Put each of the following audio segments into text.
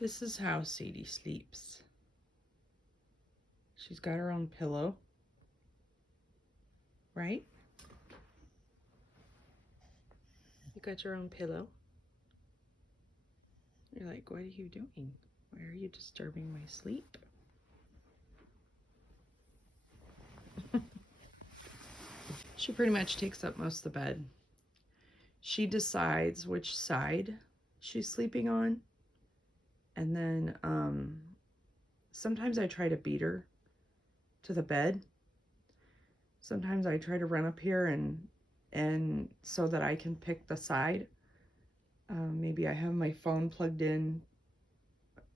This is how Sadie sleeps. She's got her own pillow, right? You got your own pillow. You're like, what are you doing? Why are you disturbing my sleep? She pretty much takes up most of the bed. She decides which side she's sleeping on. And then sometimes I try to beat her to the bed. Sometimes I try to run up here and so that I can pick the side. Maybe I have my phone plugged in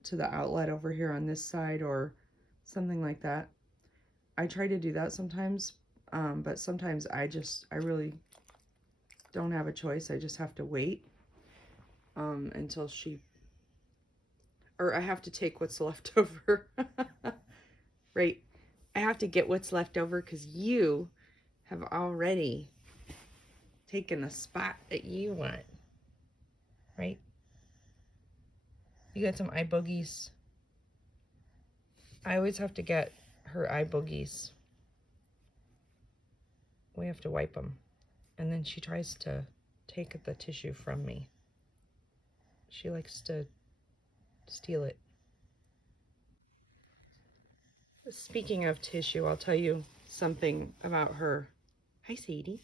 to the outlet over here on this side or something like that. I try to do that sometimes, but sometimes I really don't have a choice. I just have to wait until or I have to take what's left over. Right. I have to get what's left over because you have already taken the spot that you want. Right? You got some eye boogies. I always have to get her eye boogies. We have to wipe them. And then she tries to take the tissue from me. She likes to steal it. Speaking of tissue, I'll tell you something about her. Hi, Sadie.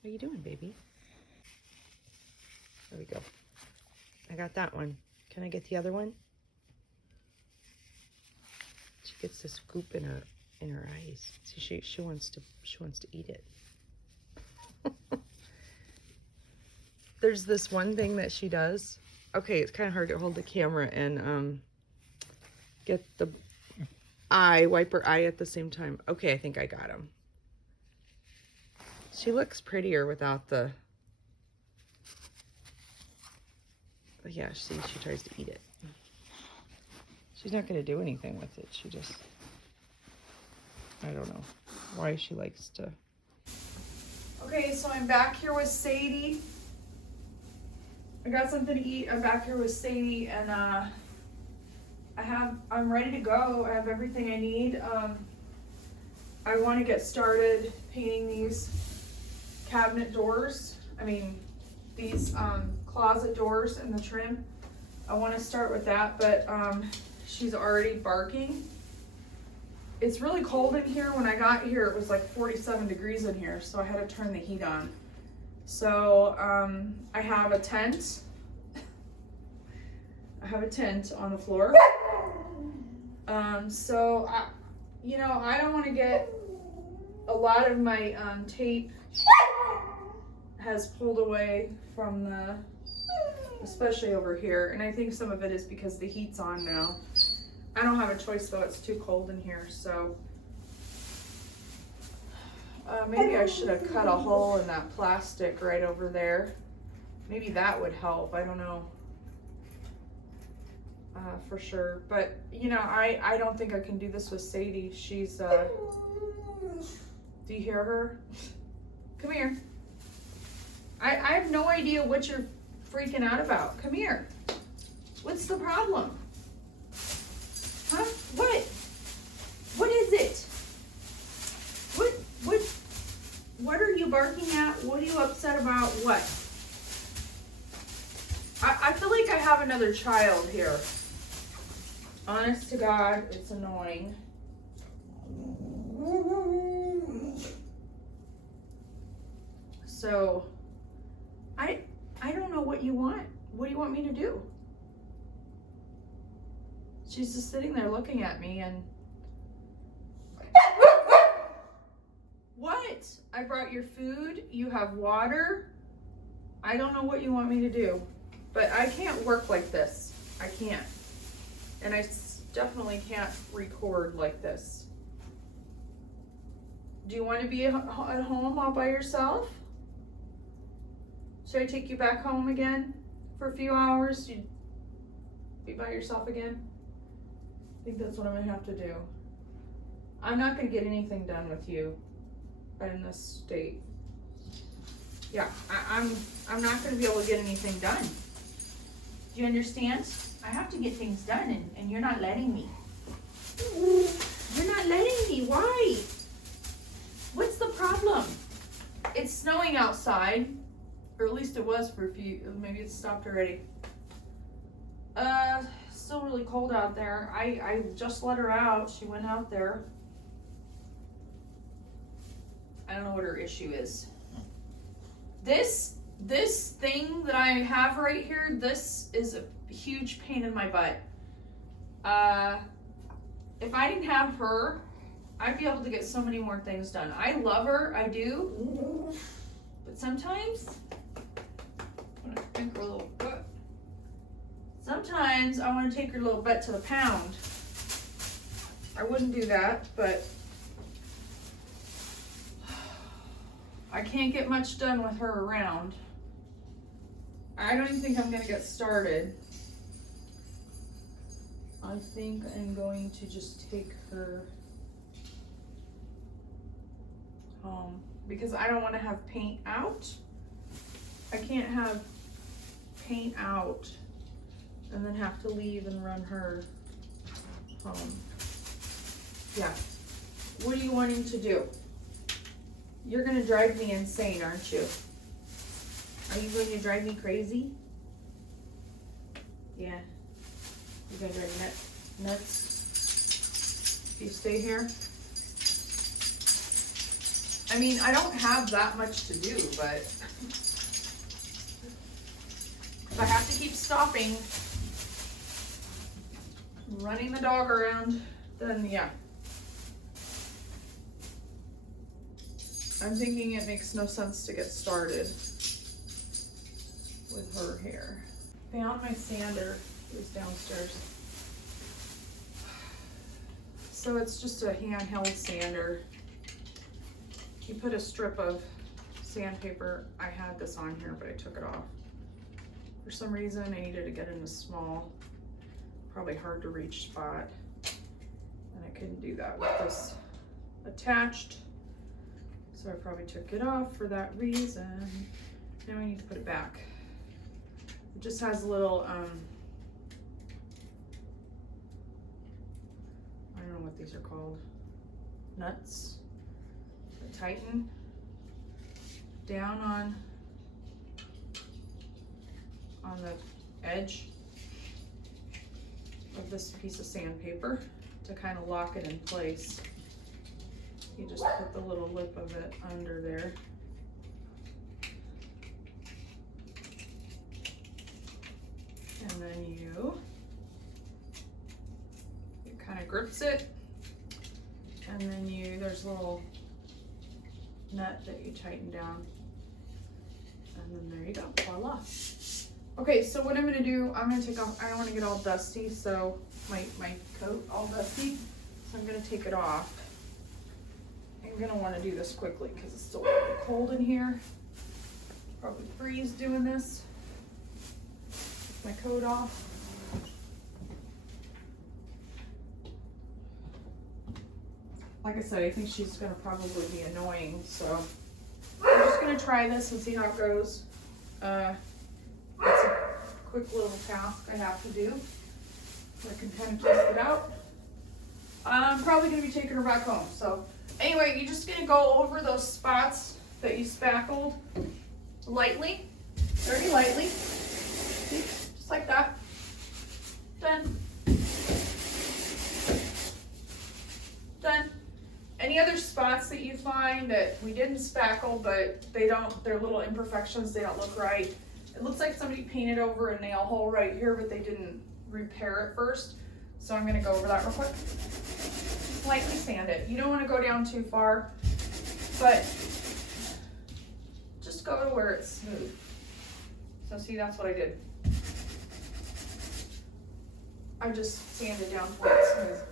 What are you doing, baby? There we go. I got that one. Can I get the other one? She gets this goop in her eyes. See, she wants to eat it. There's this one thing that she does. Okay, it's kind of hard to hold the camera and get the wipe her eye at the same time. Okay, I think I got him. She looks prettier without the. Yeah, see, she tries to eat it. She's not going to do anything with it. She just, I don't know why she likes to. Okay, so I'm back here with Sadie. I got something to eat. I'm back here with Sadie, and I'm ready to go. I have everything I need. I want to get started painting these cabinet doors. These closet doors and the trim. I want to start with that, but she's already barking. It's really cold in here. When I got here, it was like 47 degrees in here, so I had to turn the heat on. So I have a tent. I have a tent on the floor. So I don't want to get a lot of my tape has pulled away from especially over here, and I think some of it is because the heat's on now. I don't have a choice though, it's too cold in here, so maybe I should have cut a hole in that plastic right over there. Maybe that would help, I don't know for sure, but I don't think I can do this with Sadie. She's do you hear her? Come here. I have no idea what you're freaking out about. Come here. What's the problem? Huh? What is it? What are you barking at? What are you upset about? What? I feel like I have another child here. Honest to God, it's annoying. So, I don't know what you want. What do you want me to do? She's just sitting there looking at me and... What? I brought your food. You have water. I don't know what you want me to do. But I can't work like this. I can't. And I definitely can't record like this. Do you want to be at home all by yourself? Should I take you back home again for a few hours? You'd be by yourself again? I think that's what I'm gonna have to do. I'm not gonna get anything done with you in this state. Yeah, I'm not gonna be able to get anything done. Do you understand? I have to get things done and you're not letting me. You're not letting me, why? What's the problem? It's snowing outside, or at least it was for a few, maybe it's stopped already. Still really cold out there. I just let her out, she went out there. I don't know what her issue is. This thing that I have right here, this is a huge pain in my butt. If I didn't have her, I'd be able to get so many more things done. I love her, I do. But sometimes, I'm gonna drink her little butt. Sometimes I want to take her little butt to the pound. I wouldn't do that, but I can't get much done with her around. I don't even think I'm gonna get started. I think I'm going to just take her home because I don't want to have paint out. I can't have paint out and then have to leave and run her home. Yeah. What are you wanting to do? You're gonna drive me insane, aren't you? Are you going to drive me crazy? Yeah. You're gonna drive me nuts? If you stay here? I mean, I don't have that much to do, but if I have to keep stopping, running the dog around, then yeah. I'm thinking it makes no sense to get started with her hair. Found my sander, it was downstairs. So it's just a handheld sander. You put a strip of sandpaper, I had this on here, but I took it off. For some reason, I needed to get in a small, probably hard to reach spot. And I couldn't do that with this attached. So I probably took it off for that reason. Now I need to put it back. It just has a little, I don't know what these are called, nuts that tighten down on the edge of this piece of sandpaper to kind of lock it in place. You just put the little lip of it under there. And then it kind of grips it. And then there's a little nut that you tighten down. And then there you go, voila. Okay, so what I'm gonna do, I'm gonna take off, I don't wanna get all dusty, so my coat all dusty. So I'm gonna take it off. I'm gonna wanna do this quickly because it's still really cold in here. Probably freeze doing this. Take my coat off. Like I said, I think she's gonna probably be annoying, so I'm just gonna try this and see how it goes. It's a quick little task I have to do. So I can kind of test it out. I'm probably gonna be taking her back home. So anyway, you're just gonna go over those spots that you spackled lightly, very lightly. See, just like that. Done. Done. Any other spots that you find that we didn't spackle, but they're little imperfections, they don't look right. It looks like somebody painted over a nail hole right here, but they didn't repair it first. So I'm gonna go over that real quick. Just lightly sand it. You don't wanna go down too far, but just go to where it's smooth. So see, that's what I did. I just sanded down to where it's smooth.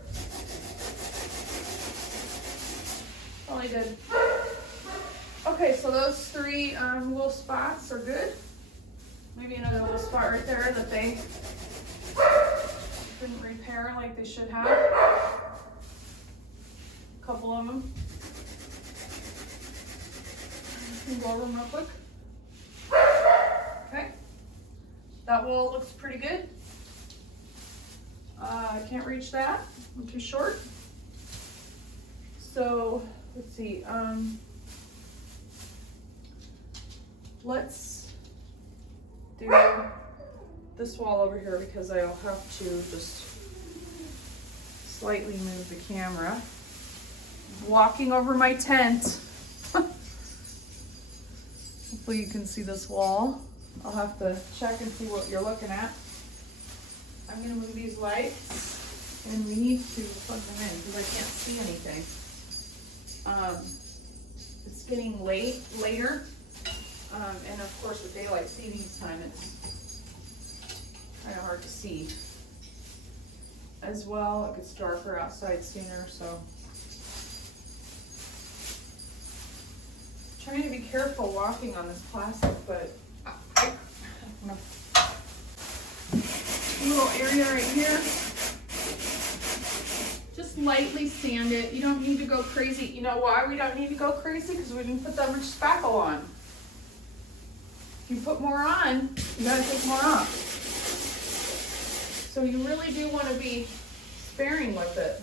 All I did. Okay, so those three little spots are good. Maybe another little spot right there that they didn't repair like they should have. A couple of them. You can go over them real quick. Okay. That wall looks pretty good. I can't reach that, I'm too short. So, let's see, let's do this wall over here because I'll have to just slightly move the camera. Walking over my tent. Hopefully you can see this wall. I'll have to check and see what you're looking at. I'm gonna move these lights and we need to plug them in because I can't see anything. It's getting later. And of course with daylight savings time, it's kind of hard to see. As well, it gets darker outside sooner, so. Trying to be careful walking on this plastic, but I don't know. A little area right here. Just lightly sand it. You don't need to go crazy. You know why we don't need to go crazy? Because we didn't put that much spackle on. If you put more on, you gotta take more off. So you really do want to be sparing with it.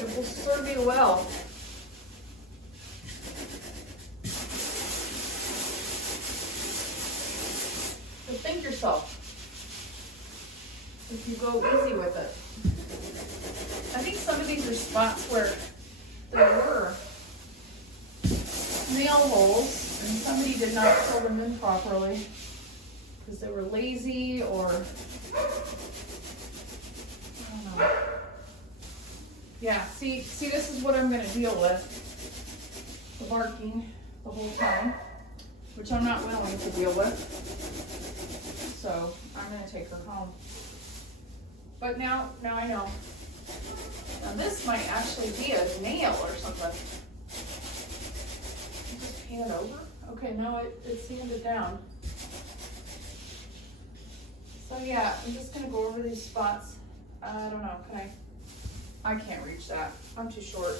It will serve you well. So think yourself if you go easy with it. I think some of these are spots where there were nail holes and somebody did not fill them in properly because they were lazy or I don't know. Yeah, see this is what I'm gonna deal with. The barking the whole time, which I'm not willing to deal with. So I'm gonna take her home. But now I know. Now this might actually be a nail or something. Just pan it over. Okay, no, it's sanded down. So yeah, I'm just gonna go over these spots. I don't know, can I can't reach that. I'm too short.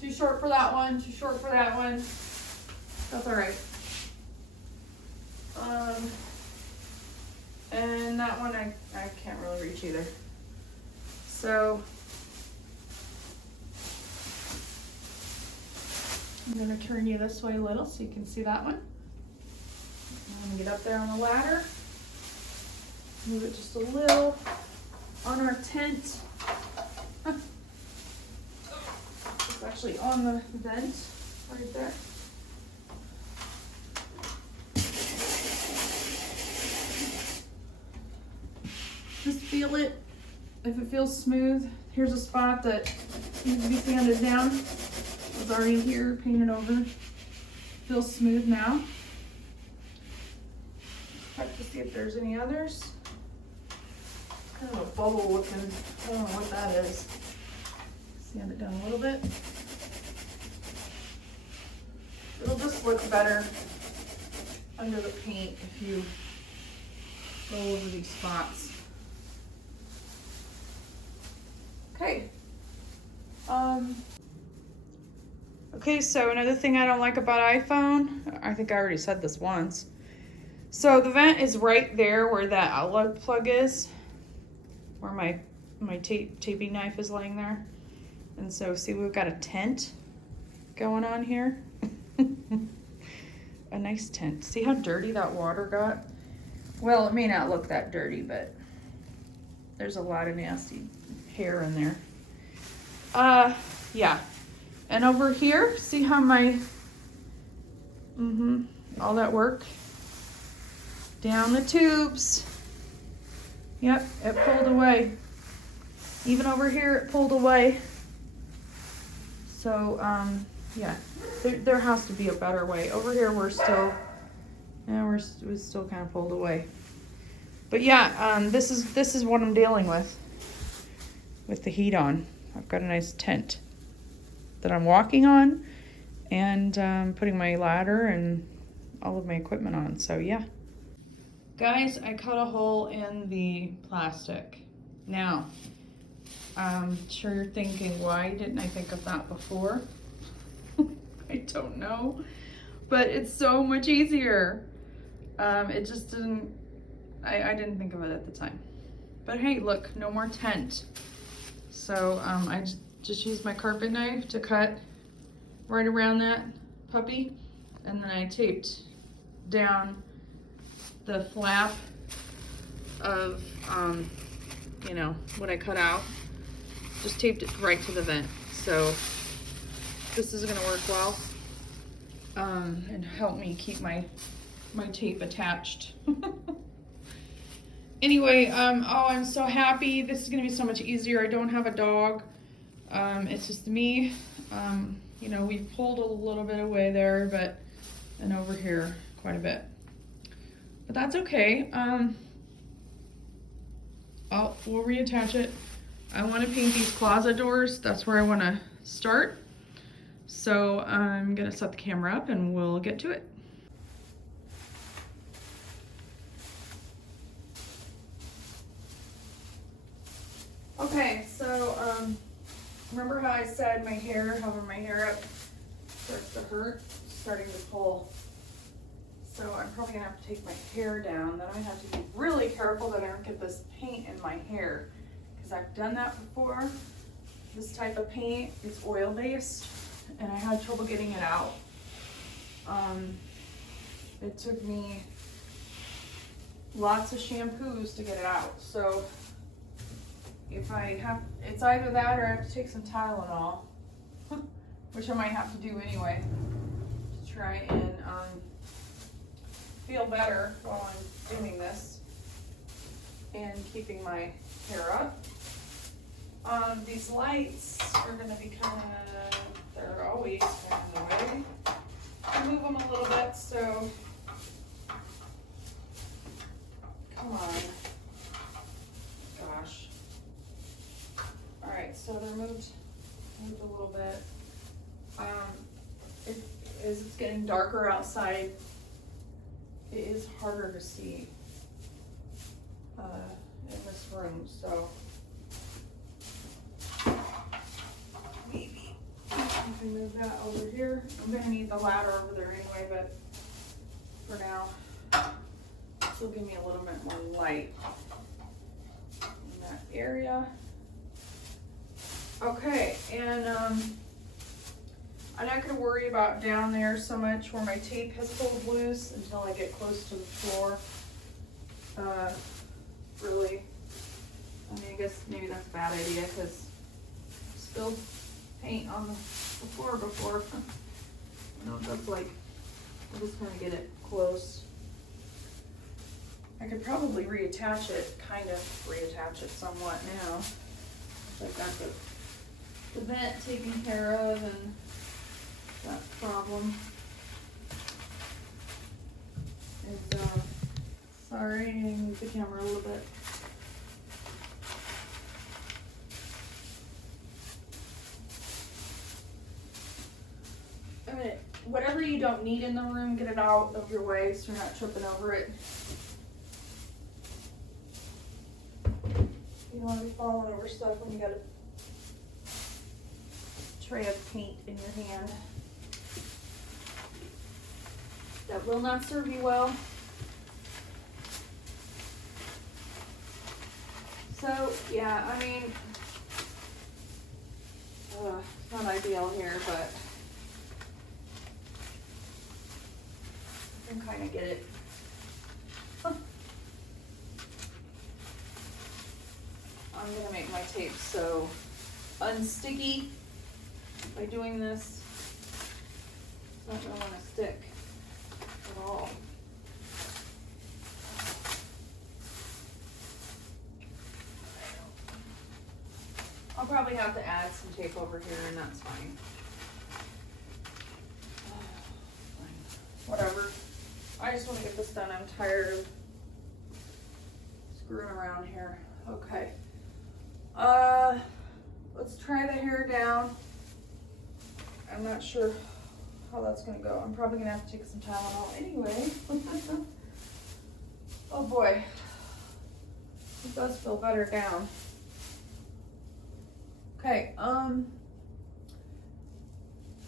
Too short for that one, too short for that one. That's all right. And that one I can't really reach either. So I'm gonna turn you this way a little so you can see that one. I'm gonna get up there on the ladder. Move it just a little on our tent. It's actually on the vent right there. Just feel it. If it feels smooth, here's a spot that needs to be sanded down. It's already here, painted over. Feels smooth now. Check to see if there's any others. Kind of a bubble looking, I don't know what that is. Sand it down a little bit. It'll just look better under the paint if you go over these spots. Okay. Okay, so another thing I don't like about iPhone, I think I already said this once. So the vent is right there where that outlet plug is, where my taping knife is laying there. And so see, we've got a tent going on here. A nice tent. See how dirty that water got? Well, it may not look that dirty, but there's a lot of nasty hair in there. Yeah. And over here, see how my, all that work down the tubes. Yep, it pulled away. Even over here, it pulled away. So, yeah, there has to be a better way. Over here, we're still, we're still kind of pulled away. But yeah, this is what I'm dealing with the heat on. I've got a nice tent that I'm walking on and putting my ladder and all of my equipment on. So yeah. Guys, I cut a hole in the plastic. Now, I'm sure you're thinking, why didn't I think of that before? I don't know. but it's so much easier. It just didn't, I didn't think of it at the time. But hey, look, no more tent. So I just used my carpet knife to cut right around that puppy. And then I taped down the flap of, you know, what I cut out. Just taped it right to the vent. So this is gonna work well and help me keep my tape attached. Anyway, oh, I'm so happy. This is gonna be so much easier. I don't have a dog. It's just me. You know, we've pulled a little bit away there, but, and over here quite a bit. But that's okay. We'll reattach it. I want to paint these closet doors. That's where I want to start. So I'm gonna set the camera up and we'll get to it. Okay, so remember how I said my hair, hovering my hair up starts to hurt, starting to pull. So I'm probably gonna have to take my hair down. Then I have to be really careful that I don't get this paint in my hair, because I've done that before. This type of paint is oil-based, and I had trouble getting it out. It took me lots of shampoos to get it out. So if I have, it's either that or I have to take some Tylenol, which I might have to do anyway, to try and feel better while I'm doing this and keeping my hair up. These lights are gonna be they're always kind of in the way. I'll move them a little bit, so, come on, gosh. All right, so they're moved a little bit. As it's getting darker outside, it is harder to see in this room, so maybe I can move that over here. I'm gonna need the ladder over there anyway, but for now, this will give me a little bit more light in that area. Okay, and I'm not gonna worry about down there so much where my tape has pulled loose until I get close to the floor. Really, I mean, I guess maybe that's a bad idea because I spilled paint on the floor before. I know what that's like. I'm just gonna get it close. I could probably reattach it, kind of reattach it somewhat now. I've got the vent taken care of and that problem is, sorry, I moved the camera a little bit. I mean, whatever you don't need in the room, get it out of your way so you're not tripping over it. You don't want to be falling over stuff when you got a tray of paint in your hand. That will not serve you well. So, yeah, I mean, it's not ideal here, but I can kind of get it. I'm gonna make my tape so unsticky by doing this. It's not gonna want to stick at all. I'll probably have to add some tape over here, and that's fine. Whatever. I just want to get this done. I'm tired of screwing around here. Okay. Let's try the hair down. I'm not sure how that's gonna go. I'm probably gonna have to take some Tylenol anyway. Oh boy. It does feel better down. Okay, all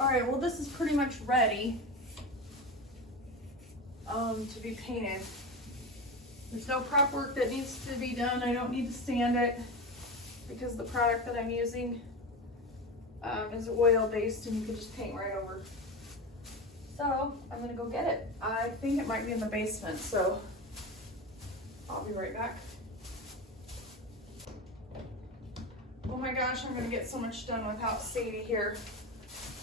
right, well, this is pretty much ready. to be painted. There's no prep work that needs to be done. I don't need to sand it because the product that I'm using is oil based and you can just paint right over. So I'm gonna go get it. I think it might be in the basement, so I'll be right back. Oh my gosh, I'm gonna get so much done without Sadie here.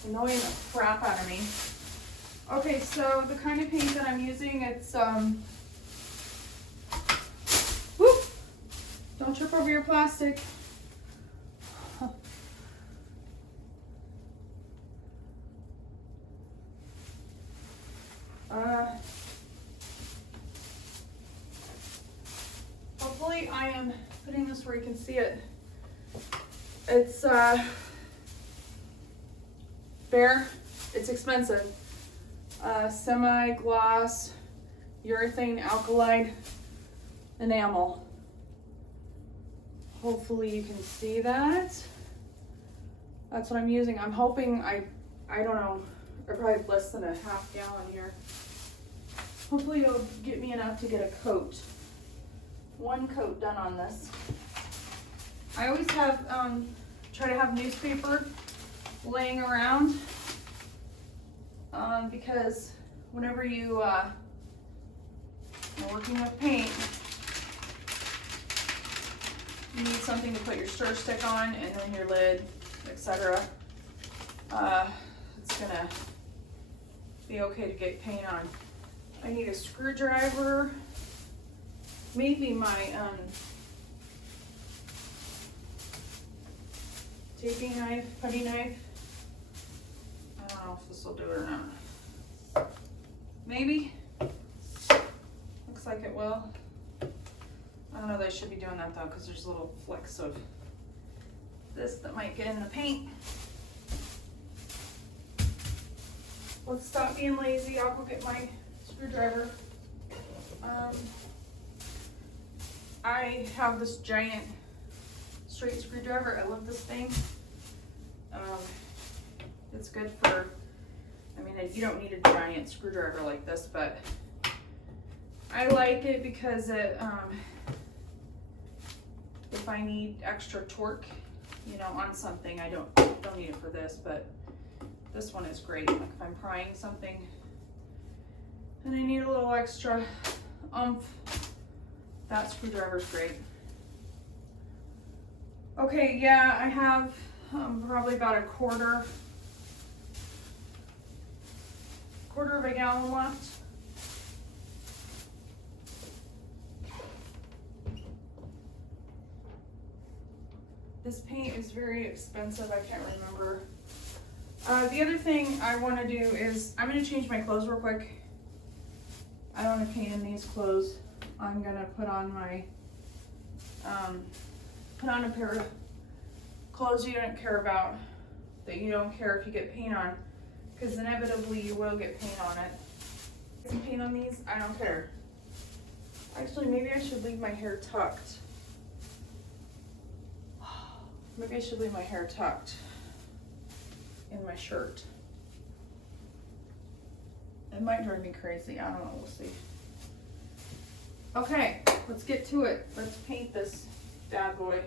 Annoying the crap out of me. Okay, so the kind of paint that I'm using, it's whoop! Don't trip over your plastic. Hopefully I am putting this where you can see it. It's Bear. It's expensive. Semi-gloss urethane alkali enamel. Hopefully you can see that. That's what I'm using. I'm hoping I don't know, probably less than a half gallon here. Hopefully it'll get me enough to get a coat. One coat done on this. I always have, try to have newspaper laying around because whenever you are working with paint, you need something to put your stir stick on and then your lid, etc. It's gonna be okay to get paint on. I need a screwdriver, maybe my taping knife, putty knife. I don't know if this will do it or not. Maybe. Looks like it will. I don't know that I should be doing that though, because there's little flecks of this that might get in the paint. Let's stop being lazy. I'll go get my screwdriver. I have this giant straight screwdriver. I love this thing. It's good for, I mean, you don't need a giant screwdriver like this, but I like it because it, if I need extra torque, you know, on something, I don't need it for this, but this one is great. Like if I'm prying something and I need a little extra oomph, that screwdriver's great. Okay, yeah, I have probably about a quarter of a gallon left. This paint is very expensive. I can't remember. The other thing I want to do is I'm going to change my clothes real quick. I don't want to paint in these clothes. I'm going to put on my put on a pair of clothes you don't care about, that you don't care if you get paint on, because inevitably you will get paint on it. Get some paint on these, I don't care. Actually, maybe I should leave my hair tucked. Maybe I should leave my hair tucked in my shirt. It might drive me crazy, I don't know, we'll see. Okay, let's get to it. Let's paint this bad boy.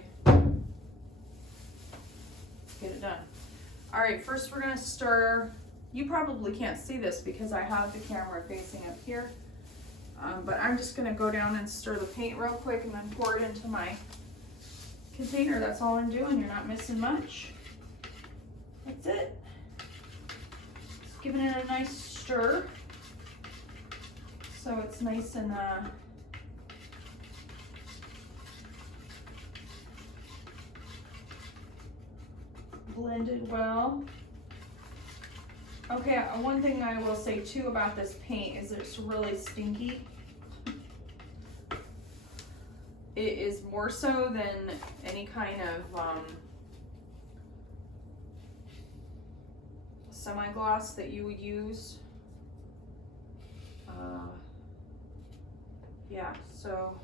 Get it done. All right, first we're gonna stir. You probably can't see this because I have the camera facing up here, but I'm just gonna go down and stir the paint real quick and then pour it into my container. That's all I'm doing. You're not missing much. That's it. Just giving it a nice stir so it's nice and blended well. Okay, one thing I will say too about this paint is it's really stinky. It is more so than any kind of semi-gloss that you would use. Yeah, so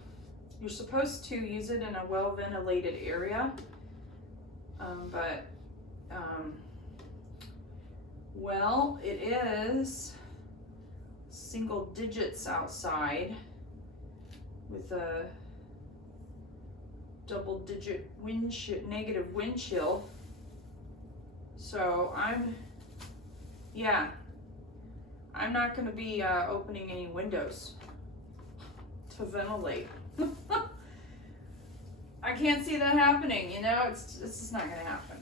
you're supposed to use it in a well-ventilated area, well, it is single digits outside with a double digit negative wind chill. So I'm not going to be opening any windows to ventilate. I can't see that happening, you know, it's just not going to happen.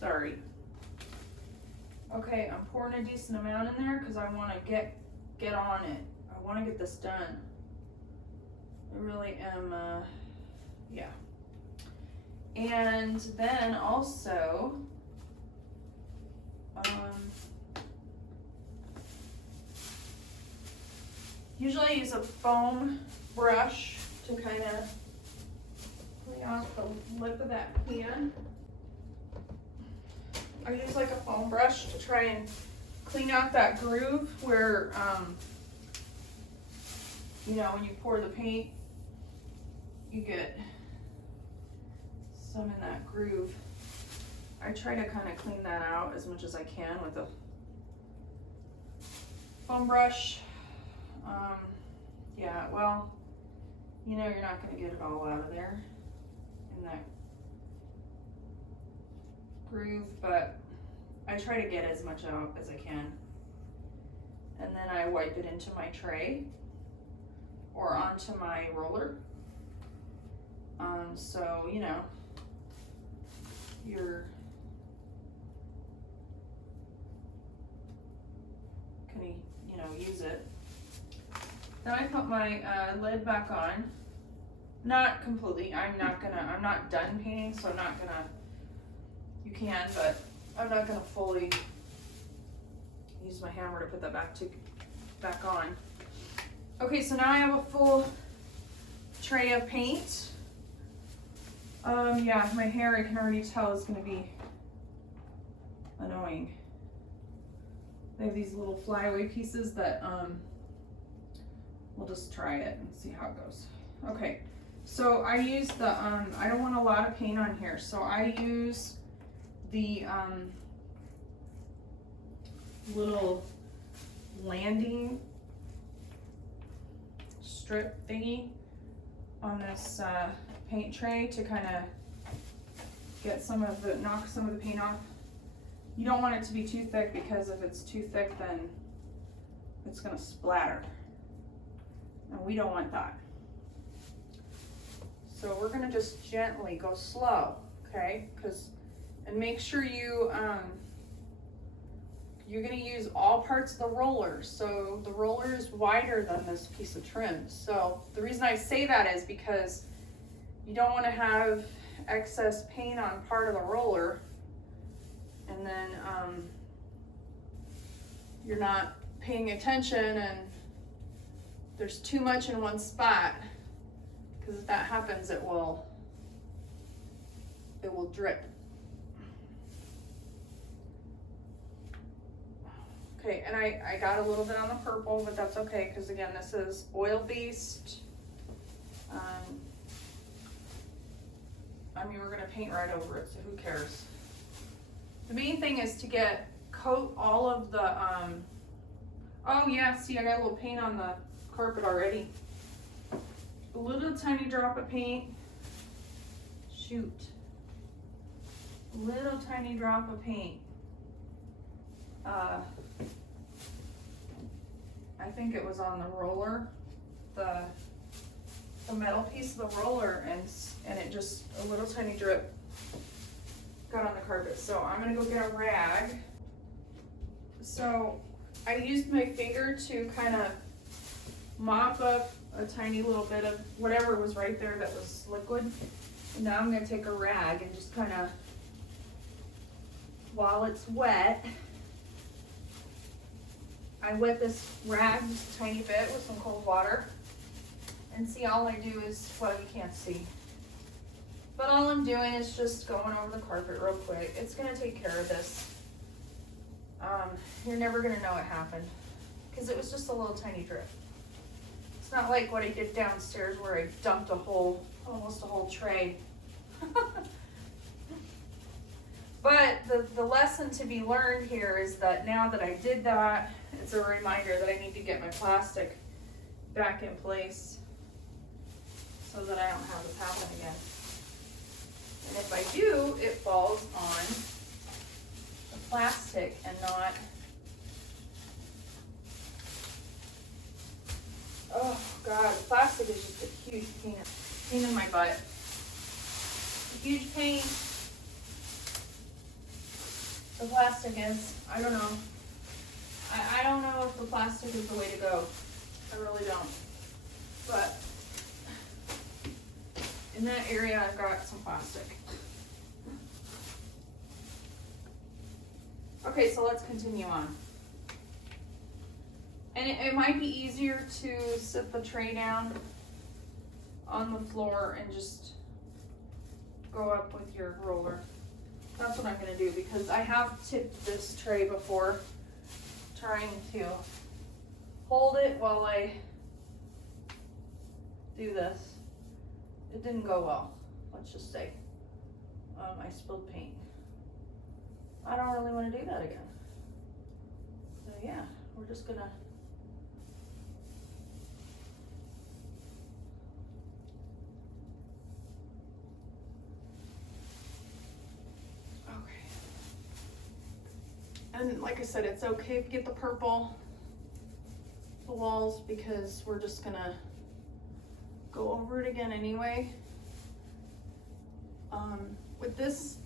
Sorry. Okay, I'm pouring a decent amount in there because I want to get on it. I want to get this done. I really am, yeah. And then also, usually I use a foam brush to kind of clean off the lip of that pan. I use like a foam brush to try and clean out that groove where, you know, when you pour the paint, you get some in that groove. I try to kind of clean that out as much as I can with a foam brush. Yeah, well, you know, you're not going to get it all out of there in that groove, but I try to get as much out as I can. And then I wipe it into my tray or onto my roller. So, you know, you're gonna, you know, use it. Then I put my lid back on. Not completely, I'm not done painting, so I'm not gonna, you can, but I'm not gonna fully use my hammer to put that back on. Okay, so now I have a full tray of paint. Yeah, my hair, I can already tell, is gonna be annoying. They have these little flyaway pieces that, we'll just try it and see how it goes. Okay, so I use the, I don't want a lot of paint on here, so I use the little landing strip thingy on this paint tray to kind of get knock some of the paint off. You don't want it to be too thick because if it's too thick, then it's gonna splatter. And we don't want that. So we're gonna just gently go slow, okay? And make sure you're gonna use all parts of the roller. So the roller is wider than this piece of trim. So the reason I say that is because you don't wanna have excess paint on part of the roller and then you're not paying attention and there's too much in one spot, because if that happens, it will drip. Okay, and I got a little bit on the purple, but that's okay, because again, this is oil-based. I mean, we're gonna paint right over it, so who cares? The main thing is to coat all of the, oh yeah, see, I got a little paint on the carpet already. A little tiny drop of paint. Shoot. A little tiny drop of paint. I think it was on the roller, the metal piece of the roller, and it just, a little tiny drip got on the carpet. So I'm gonna go get a rag. So I used my finger to kind of mop up a tiny little bit of whatever was right there that was liquid. And now I'm gonna take a rag and just kind of, while it's wet, I wet this rag just a tiny bit with some cold water. And see, all I do is, well, you can't see, but all I'm doing is just going over the carpet real quick. It's gonna take care of this. You're never gonna know it happened because it was just a little tiny drip. It's not like what I did downstairs where I dumped almost a whole tray. But the lesson to be learned here is that now that I did that, it's a reminder that I need to get my plastic back in place so that I don't have this happen again. And if I do, it falls on the plastic and not, oh God, the plastic is just a huge pain in my butt. A huge pain. The plastic is, I don't know. I don't know if the plastic is the way to go. I really don't. But in that area, I've got some plastic. Okay, so let's continue on. And it might be easier to sit the tray down on the floor and just go up with your roller. That's what I'm gonna do, because I have tipped this tray before trying to hold it while I do this. It didn't go well, let's just say. I spilled paint. I don't really want to do that again. So yeah, we're just gonna and like I said, it's okay if you get the purple, the walls, because we're just gonna go over it again anyway. With this,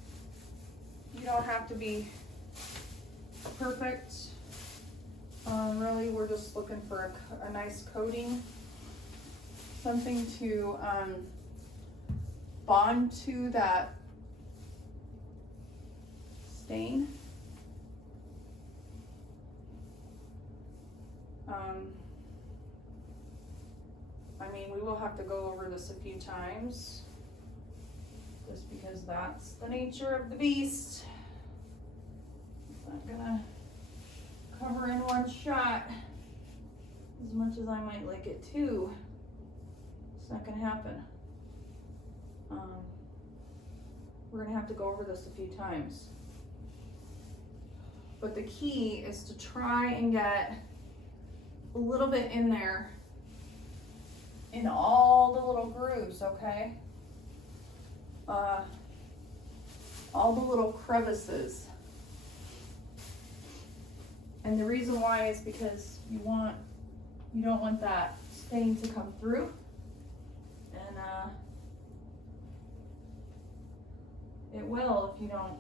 you don't have to be perfect. Really, we're just looking for a nice coating, something to bond to that stain. I mean, we will have to go over this a few times, just because that's the nature of the beast. It's not gonna cover in one shot, as much as I might like it to. It's not gonna happen. We're gonna have to go over this a few times. But the key is to try and get a little bit in there in all the little grooves, okay? All the little crevices. And the reason why is because you don't want that stain to come through. And it will if you don't.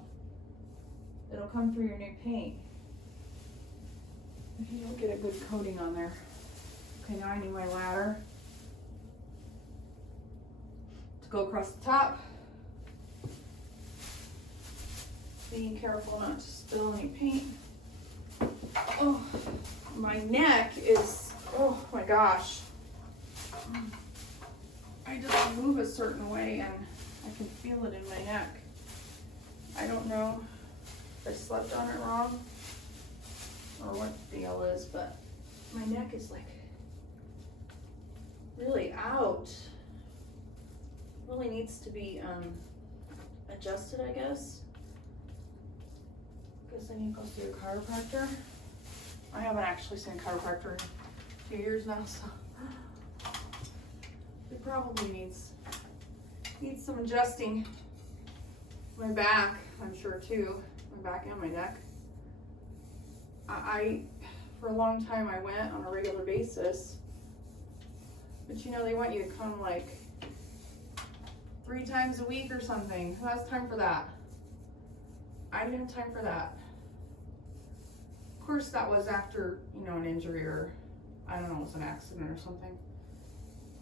It'll come through your new paint if you don't get a good coating on there. Okay, now I need my ladder to go across the top. Being careful not to spill any paint. Oh, my neck is, oh my gosh. I just move a certain way and I can feel it in my neck. I don't know if I slept on it wrong or what the deal is, but my neck is like really out. Really needs to be adjusted, I guess. Guess I need to go see a chiropractor. I haven't actually seen a chiropractor in 2 years now, so it probably needs some adjusting. My back, I'm sure too. My back and my neck. I for a long time I went on a regular basis, but you know they want you to come like 3 times a week or something. Who has time for that? I didn't have time for that. Of course, that was after, you know, an injury or, I don't know, it was an accident or something.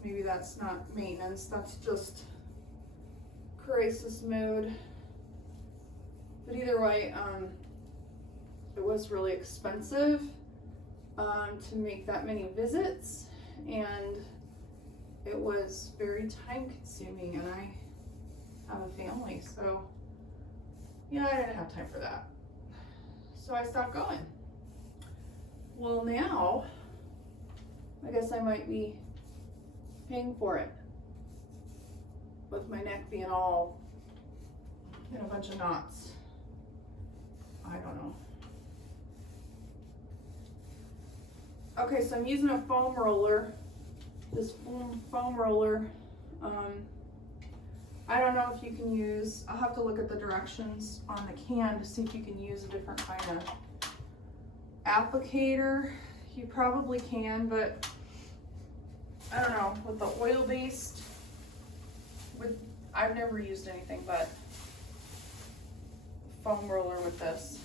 Maybe that's not maintenance, that's just crisis mode. But either way, it was really expensive to make that many visits, and it was very time consuming, and I have a family, so yeah, I didn't have time for that. So I stopped going. Well, now, I guess I might be paying for it, with my neck being all in a bunch of knots. I don't know. Okay, so I'm using a foam roller. This foam roller. I don't know if you can use, I'll have to look at the directions on the can to see if you can use a different kind of applicator. You probably can, but I don't know, with the oil-based, I've never used anything but foam roller with this.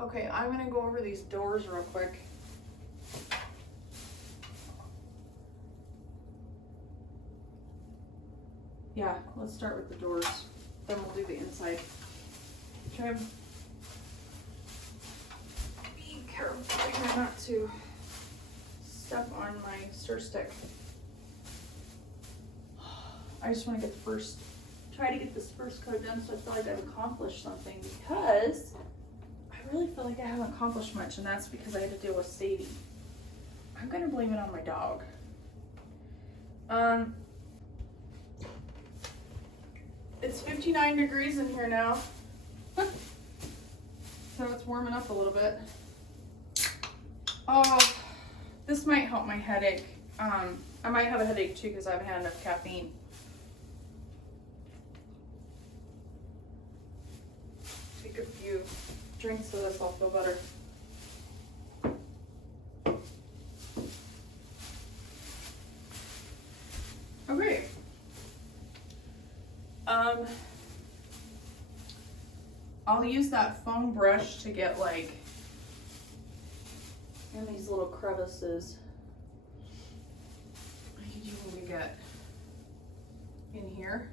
Okay, I'm gonna go over these doors real quick. Yeah, let's start with the doors, then we'll do the inside. Try be careful try not to step on my stir stick. I just want to get try to get this first coat done so I feel like I've accomplished something, because I really feel like I haven't accomplished much, and that's because I had to deal with Sadie. I'm gonna blame it on my dog. It's 59 degrees in here now. So it's warming up a little bit. Oh, this might help my headache. I might have a headache too because I haven't had enough caffeine. Take a few drinks of this, I'll feel better. Okay. I'll use that foam brush to get like in these little crevices. I need you when you get in here,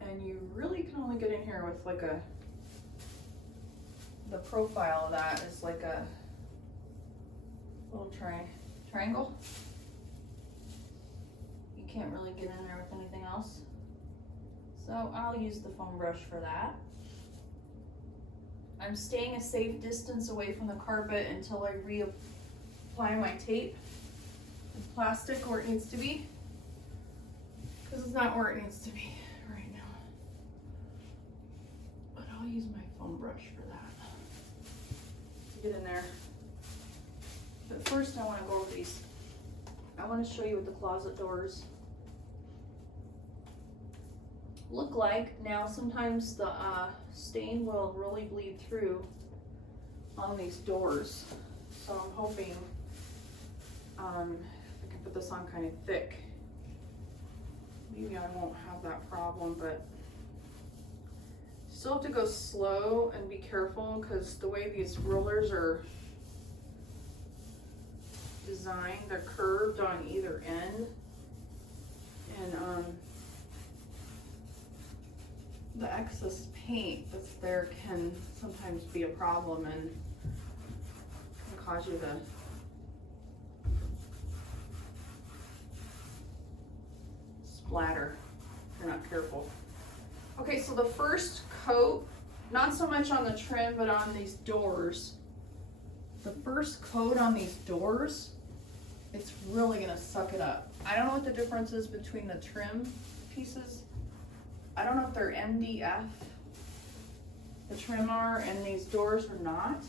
and you really can only get in here with like the profile of that is like a little triangle. You can't really get in there with anything else. So I'll use the foam brush for that. I'm staying a safe distance away from the carpet until I reapply my tape and plastic where it needs to be, because it's not where it needs to be right now. But I'll use my foam brush for that to get in there. But first I want to go over these. I want to show you what the closet doors look like. Now sometimes the stain will really bleed through on these doors, so I'm hoping I can put this on kind of thick, maybe I won't have that problem, but still have to go slow and be careful because the way these rollers are designed, they're curved on either end, and the excess paint that's there can sometimes be a problem and can cause you to splatter if you're not careful. Okay, so the first coat, not so much on the trim, but on these doors. The first coat on these doors, it's really gonna suck it up. I don't know what the difference is between the trim pieces. I don't know if they're MDF, the trim are, and these doors are not.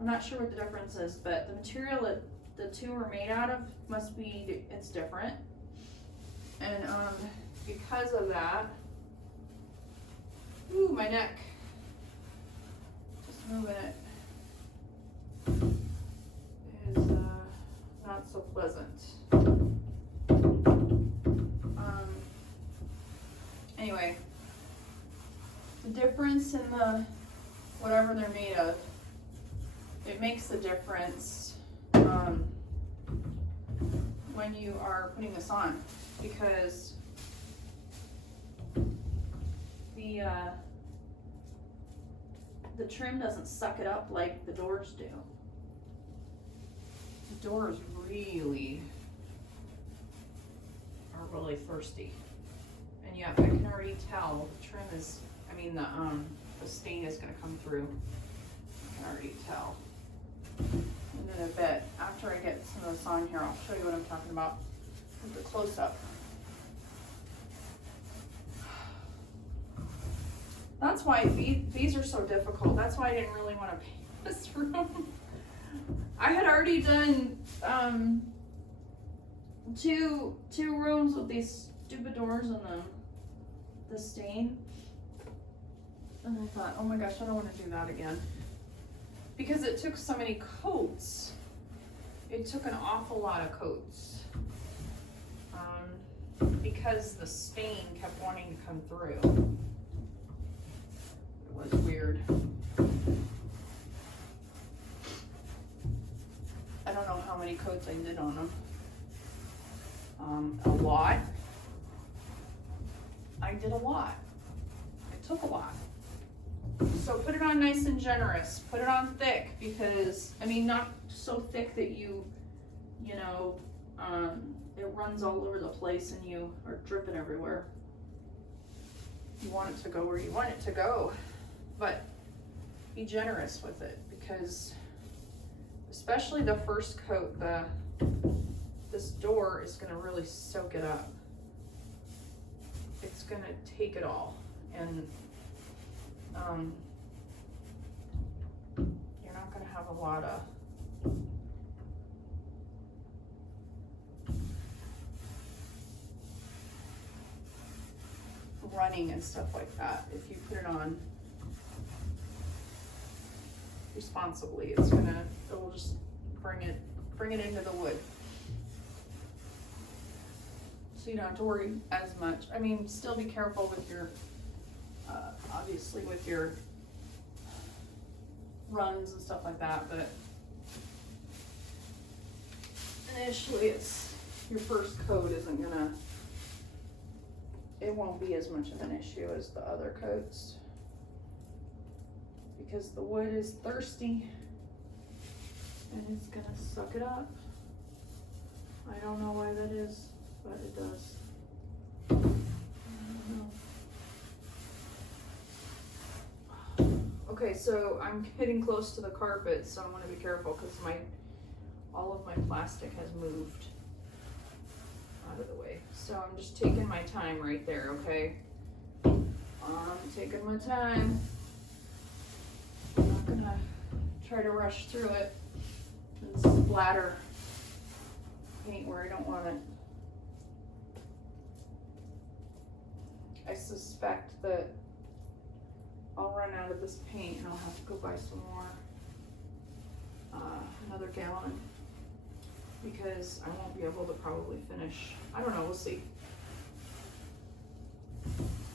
I'm not sure what the difference is, but the material that the two are made out of must be, it's different. And because of that, ooh, my neck, just moving it, is not so pleasant. Anyway, the difference in the whatever they're made of, it makes the difference when you are putting this on, because the trim doesn't suck it up like the doors do. The doors really are really thirsty. And yeah, I can already tell the trim is, I mean the stain is gonna come through. I can already tell. And in a bit, after I get some of this on here, I'll show you what I'm talking about with the close-up. That's why these are so difficult. That's why I didn't really want to this room. I had already done two rooms with these stupid doors on them, the stain, and I thought, oh my gosh, I don't want to do that again, because it took so many coats. It took an awful lot of coats, because the stain kept wanting to come through. It was weird. I don't know how many coats I did on them. A lot. I did a lot. It took a lot. So put it on nice and generous. Put it on thick, because, I mean, not so thick that you know, it runs all over the place and you are dripping everywhere. You want it to go where you want it to go, but be generous with it, because especially the first coat, this door is gonna really soak it up. It's gonna take it all, and you're not gonna have a lot of running and stuff like that. If you put it on responsibly, it will just bring it into the wood. So you don't have to worry as much. I mean, still be careful with your, obviously with your runs and stuff like that, but initially it's, your first coat isn't gonna, it won't be as much of an issue as the other coats, because the wood is thirsty and it's gonna suck it up. I don't know why that is, but it does. I don't know. Okay, so I'm getting close to the carpet, so I want to be careful, because all of my plastic has moved out of the way. So I'm just taking my time right there, okay? I'm taking my time. I'm not gonna try to rush through it and splatter paint where I don't want it. I suspect that I'll run out of this paint and I'll have to go buy some more, another gallon, because I won't be able to probably finish. I don't know, we'll see.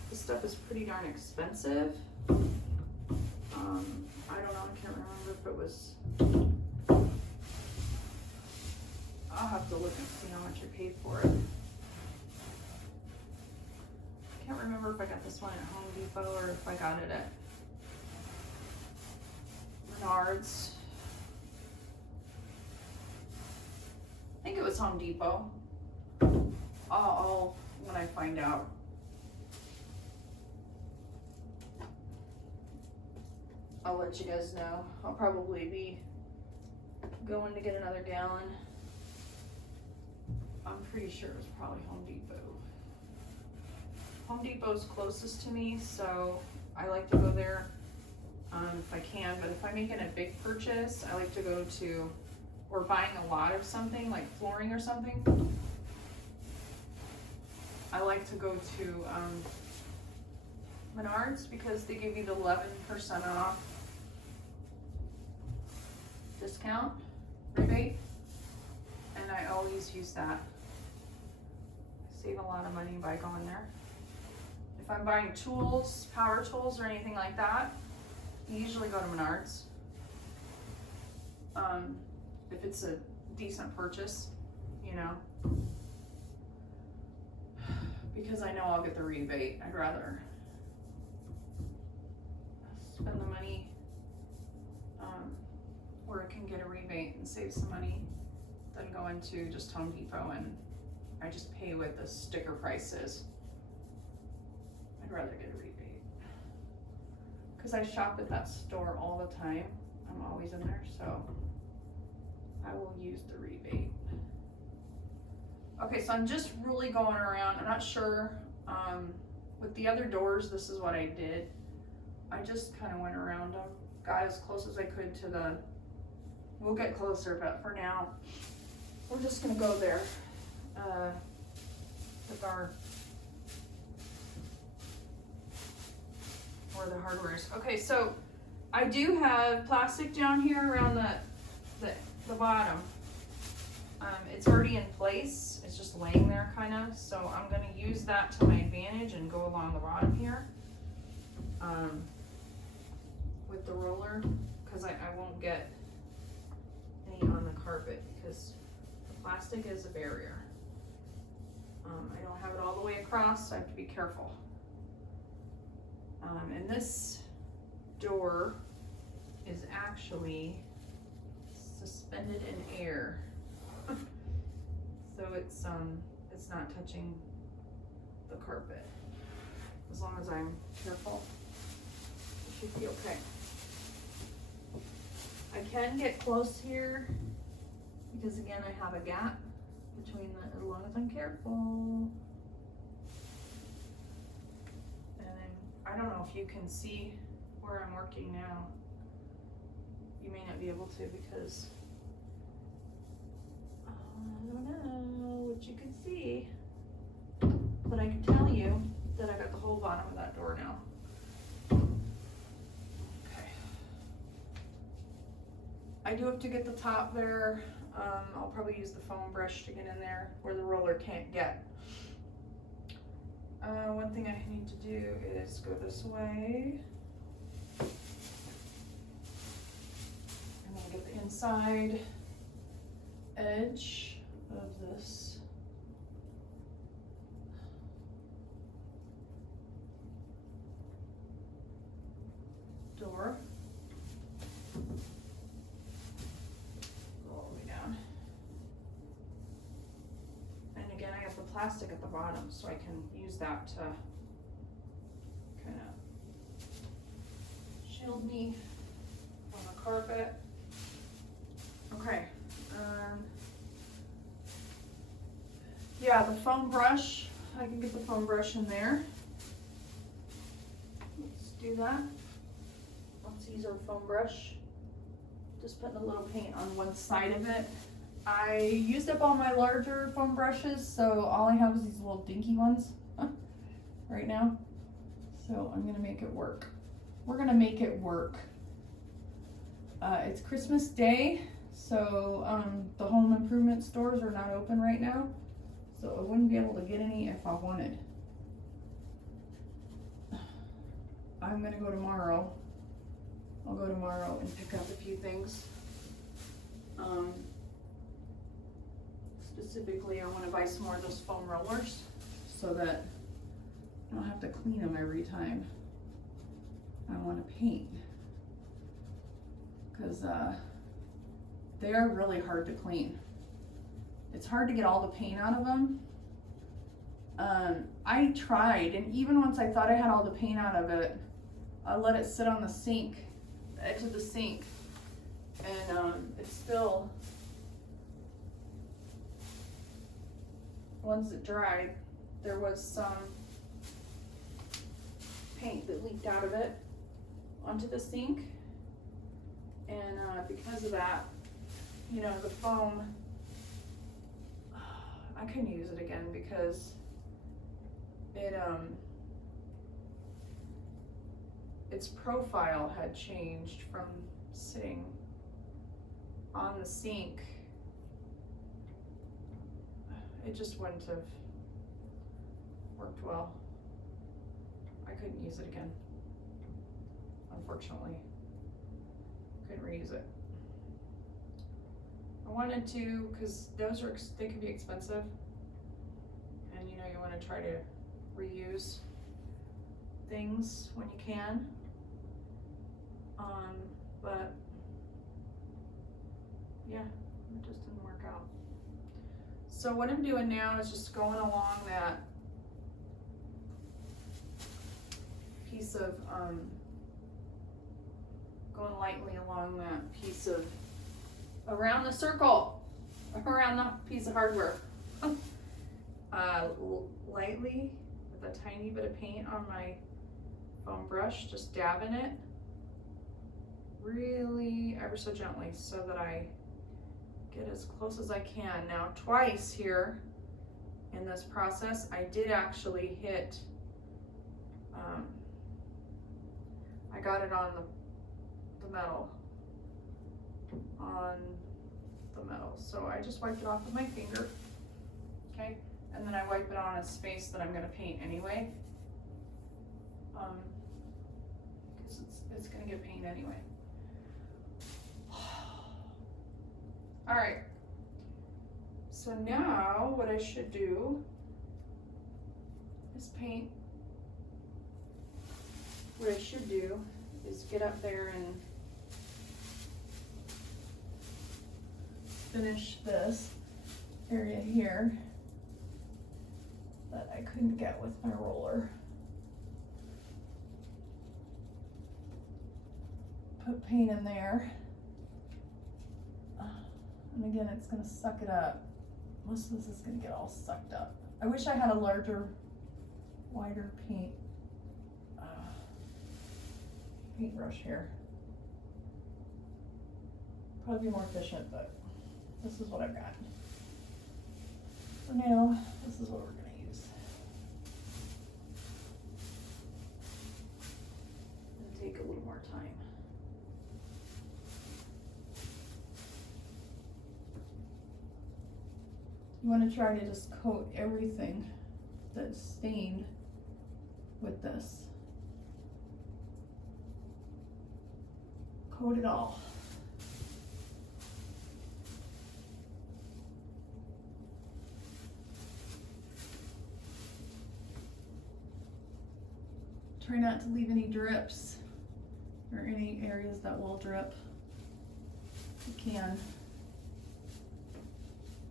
This stuff is pretty darn expensive. I don't know, I can't remember if it was, I'll have to look and see how much I paid for it. I can't remember if I got this one at Home Depot or if I got it at Menards. I think it was Home Depot. I'll when I find out. I'll let you guys know. I'll probably be going to get another gallon. I'm pretty sure it was probably Home Depot. Home Depot's closest to me, so I like to go there if I can, but if I'm making a big purchase, I like to go to, or buying a lot of something, like flooring or something, I like to go to Menards, because they give you the 11% off discount rebate, and I always use that. I save a lot of money by going there. If I'm buying tools, power tools, or anything like that, I usually go to Menards. If it's a decent purchase, you know, because I know I'll get the rebate. I'd rather spend the money where I can get a rebate and save some money than go into just Home Depot and I just pay what the sticker price is. I'd rather get a rebate, because I shop at that store all the time. I'm always in there, so I will use the rebate. Okay, so I'm just really going around. I'm not sure, with the other doors, this is what I did. I just kind of went around them, got as close as I could to the, we'll get closer, but for now, we're just gonna go there, with our, where the hardware is. Okay, so I do have plastic down here around the bottom. It's already in place, it's just laying there kinda, so I'm gonna use that to my advantage and go along the bottom here. With the roller, cause I won't get any on the carpet because the plastic is a barrier. I don't have it all the way across, so I have to be careful. And this door is actually suspended in air. So it's not touching the carpet. As long as I'm careful, it should be okay. I can get close here because again I have a gap between the, as long as I'm careful. And I don't know if you can see where I'm working now. You may not be able to because I don't know what you can see, but I can tell you that I got the whole bottom of that door now. Okay. I do have to get the top there. I'll probably use the foam brush to get in there where the roller can't get. One thing I need to do is go this way. I'm gonna get the inside edge of this door. Go all the way down. And again, I have the plastic at the bottom, so I can use that to kind of shield me on the carpet. Okay. Yeah, the foam brush, I can get the foam brush in there. Let's do that. Let's use our foam brush. Just putting a little paint on one side of it. I used up all my larger foam brushes, so all I have is these little dinky ones right now. So I'm gonna make it work. We're gonna make it work. It's Christmas Day, so the home improvement stores are not open right now. So I wouldn't be able to get any if I wanted. I'm gonna go tomorrow. I'll go tomorrow and pick up a few things. Specifically, I wanna buy some more of those foam rollers so that I don't have to clean them every time I wanna paint. Cause they are really hard to clean. It's hard to get all the paint out of them. I tried, and even once I thought I had all the paint out of it, I let it sit on the sink, the edge of the sink, and it's still, once it dried, there was some paint that leaked out of it onto the sink, and because of that, you know, the foam, I couldn't use it again because it its profile had changed from sitting on the sink. It just wouldn't have worked well. I couldn't use it again, unfortunately. Couldn't reuse it. I wanted to, because those are, they can be expensive, and you know, you want to try to reuse things when you can, but yeah, it just didn't work out. So what I'm doing now is just going along that piece of, going lightly along that piece of, around the circle, around the piece of hardware. Lightly, with a tiny bit of paint on my foam brush, just dabbing it really ever so gently so that I get as close as I can. Now twice here in this process, I did actually hit, I got it on the metal, So I just wiped it off with my finger, okay? And then I wipe it on a space that I'm gonna paint anyway. Because it's gonna get paint anyway. All right, so now what I should do is paint. What I should do is get up there and finish this area here that I couldn't get with my roller. Put paint in there. And again, it's gonna suck it up. Most of this is gonna get all sucked up. I wish I had a larger, wider paintbrush here. Probably be more efficient, but this is what I've got. For now, this is what we're gonna use. It'll take a little more time. You want to try to just coat everything that's stained with this. Coat it all. Try not to leave any drips or any areas that will drip. You can.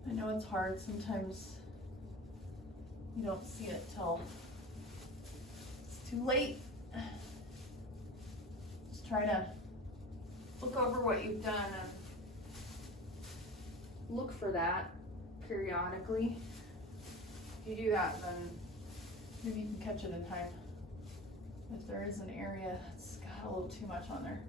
I know it's hard, sometimes you don't see it till it's too late. Just try to look over what you've done and look for that periodically. If you do that, then maybe you can catch it in time. If there is an area that's got a little too much on there.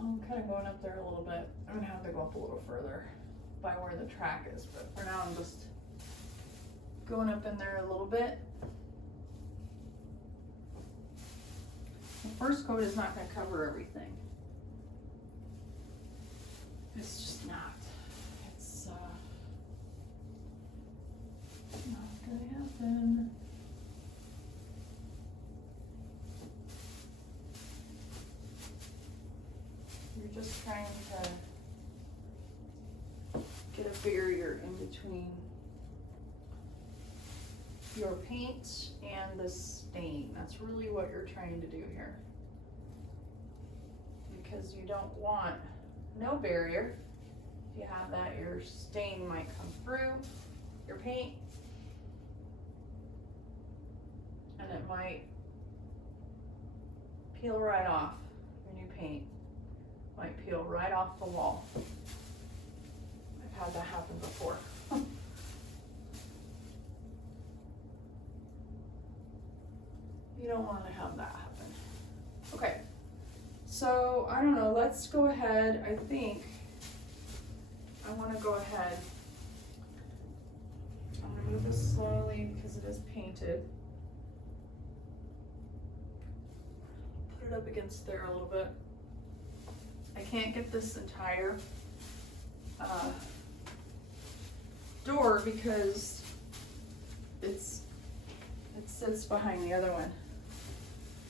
I'm kind of going up there a little bit. I'm gonna have to go up a little further by where the track is, but for now I'm just going up in there a little bit. The first coat is not gonna cover everything. It's just not. It's not gonna happen. You're just trying to get a barrier in between your paint and the stain. That's really what you're trying to do here. Because you don't want no barrier. If you have that, your stain might come through your paint and it might peel right off your new paint. Might peel right off the wall. I've had that happen before. You don't want to have that happen. Okay, so I don't know, let's go ahead. I think I want to go ahead. I'm going to move this slowly because it is painted. Put it up against there a little bit. I can't get this entire door because it sits behind the other one.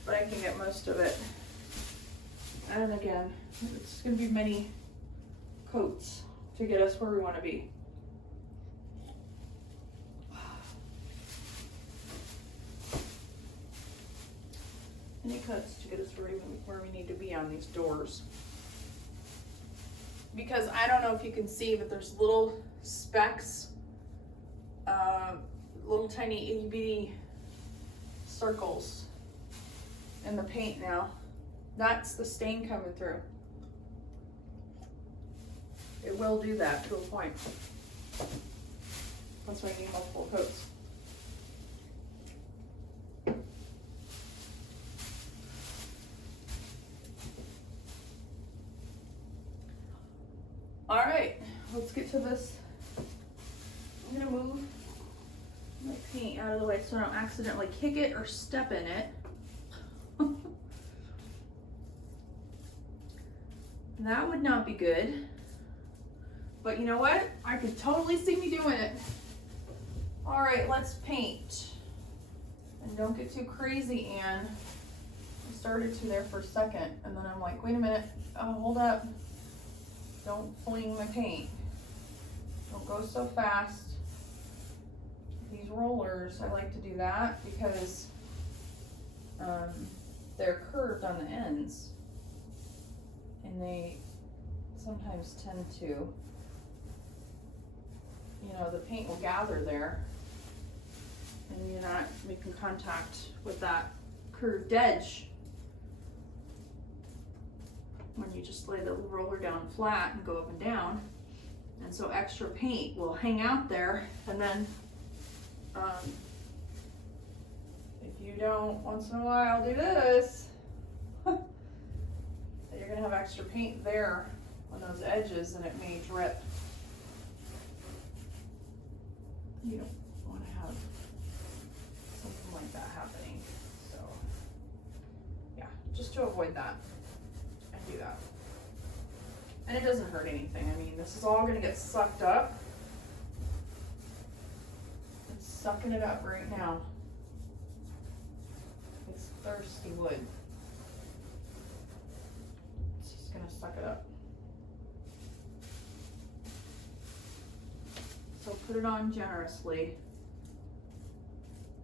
But I can get most of it. And again, it's gonna be many coats to get us where we wanna be. Many coats to get us where we need to be on these doors. Because I don't know if you can see, but there's little specks, little tiny itty bitty circles in the paint now. That's the stain coming through. It will do that to a point. That's why you need multiple coats. All right, let's get to this. I'm gonna move my paint out of the way so I don't accidentally kick it or step in it. That would not be good. But you know what? I could totally see me doing it. All right, let's paint. And don't get too crazy, Anne. I started to there for a second, and then I'm like, wait a minute, oh, hold up. Don't fling my paint. Don't go so fast. These rollers, I like to do that because they're curved on the ends. And they sometimes tend to, you know, the paint will gather there and you're not making contact with that curved edge when you just lay the roller down flat and go up and down. And so extra paint will hang out there, and then if you don't once in a while do this, you're gonna have extra paint there on those edges and it may drip. You don't want to have something like that happening. So yeah, just to avoid that, I do that. And it doesn't hurt anything. I mean, this is all gonna get sucked up. It's sucking it up right now. It's thirsty wood. Gonna suck it up. So put it on generously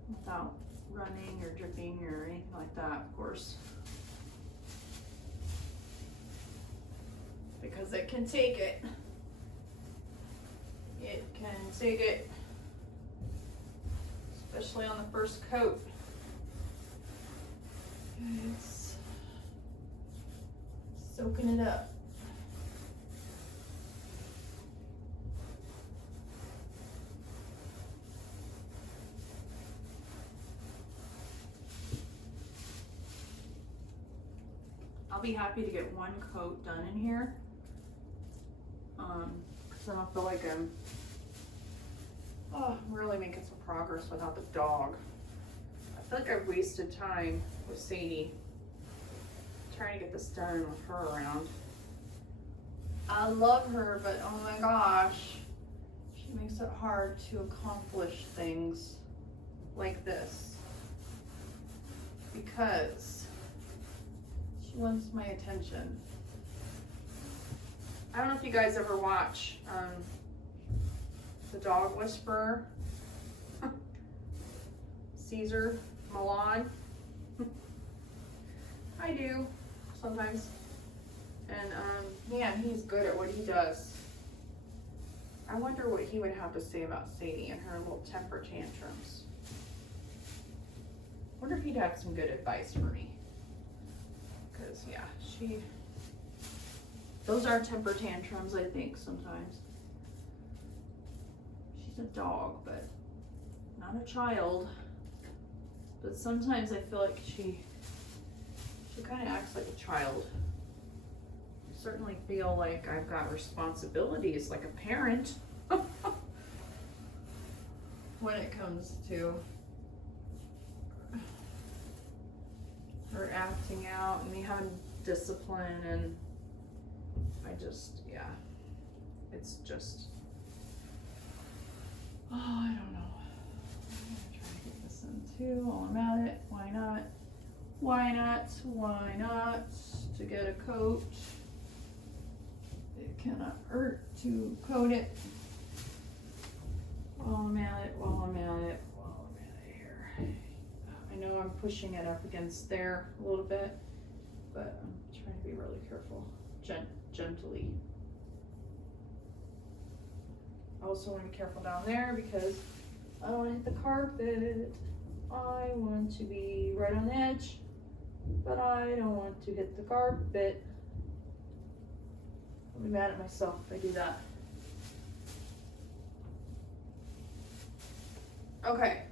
without running or dripping or anything like that, of course, because it can take it. It can take it, especially on the first coat. It's soaking it up. I'll be happy to get one coat done in here, because I don't feel like I'm really making some progress without the dog. I feel like I've wasted time with Sadie trying to get this done with her around. I love her, but oh my gosh, she makes it hard to accomplish things like this because she wants my attention. I don't know if you guys ever watch The Dog Whisperer, Caesar Milan. I do sometimes, and man, he's good at what he does. I wonder what he would have to say about Sadie and her little temper tantrums. I wonder if he'd have some good advice for me, because yeah, those are temper tantrums, I think, sometimes. She's a dog, but not a child. But sometimes I feel like she kind of acts like a child. I certainly feel like I've got responsibilities like a parent when it comes to her acting out and me having discipline, and I just, yeah, it's just I don't know. I'm gonna try to get this in too while I'm at it. Why not? Why not? Why not? To get a coat. It cannot hurt to coat it. While I'm at it, while I'm at it, while I'm at it here. I know I'm pushing it up against there a little bit, but I'm trying to be really careful. Gently. I also want to be careful down there because I don't want to hit the carpet. I want to be right on the edge, but I don't want to hit the carpet. I'll be mad at myself if I do that. Okay.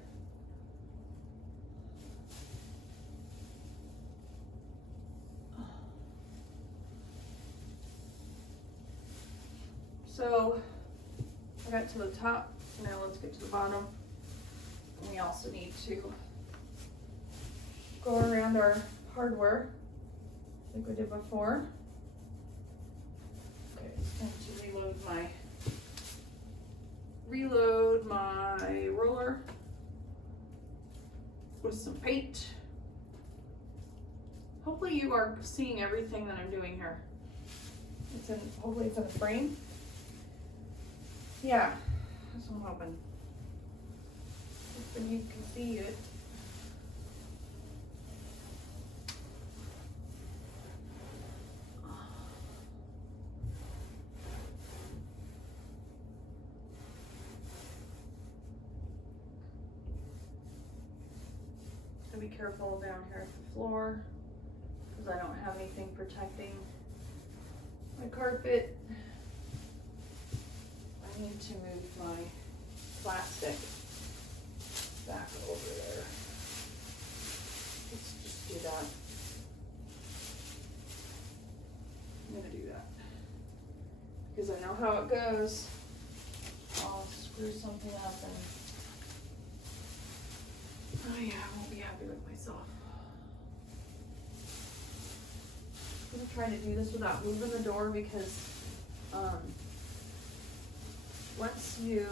So I got to the top, so now let's get to the bottom. And we also need to go around our hardware like we did before. Okay, it's time to reload my roller with some paint. Hopefully you are seeing everything that I'm doing here. Hopefully it's in the frame. Yeah, that's what I'm hoping. Hoping you can see it. So be careful down here at the floor because I don't have anything protecting my carpet. I need to move my plastic back over there. Let's just do that. I'm gonna do that because I know how it goes. I'll screw something up and oh yeah, I won't be happy with myself. I'm gonna try to do this without moving the door because once you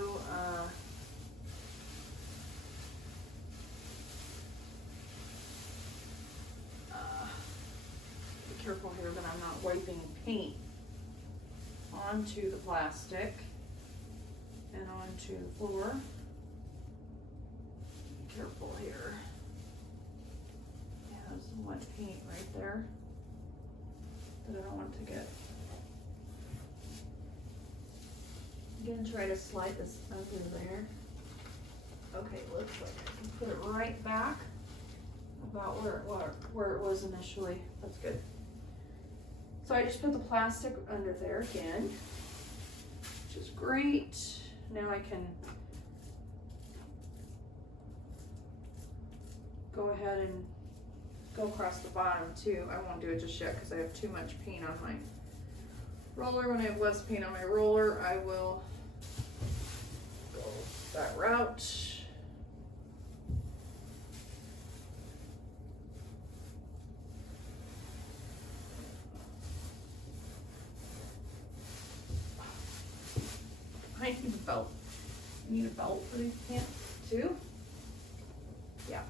be careful here that I'm not wiping paint onto the plastic and onto the floor. Be careful here. Yeah, there's some wet paint right there that I don't want to get. I'm gonna try to slide this under there. Okay, looks like I can put it right back about where it was initially. That's good. So I just put the plastic under there again, which is great. Now I can go ahead and go across the bottom too. I won't do it just yet because I have too much paint on my roller. When I have less paint on my roller, I will go that route. I need a belt. I need a belt for these pants too. Yeah.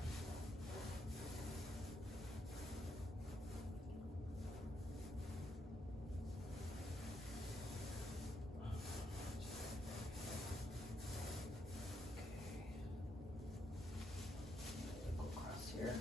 Go across here.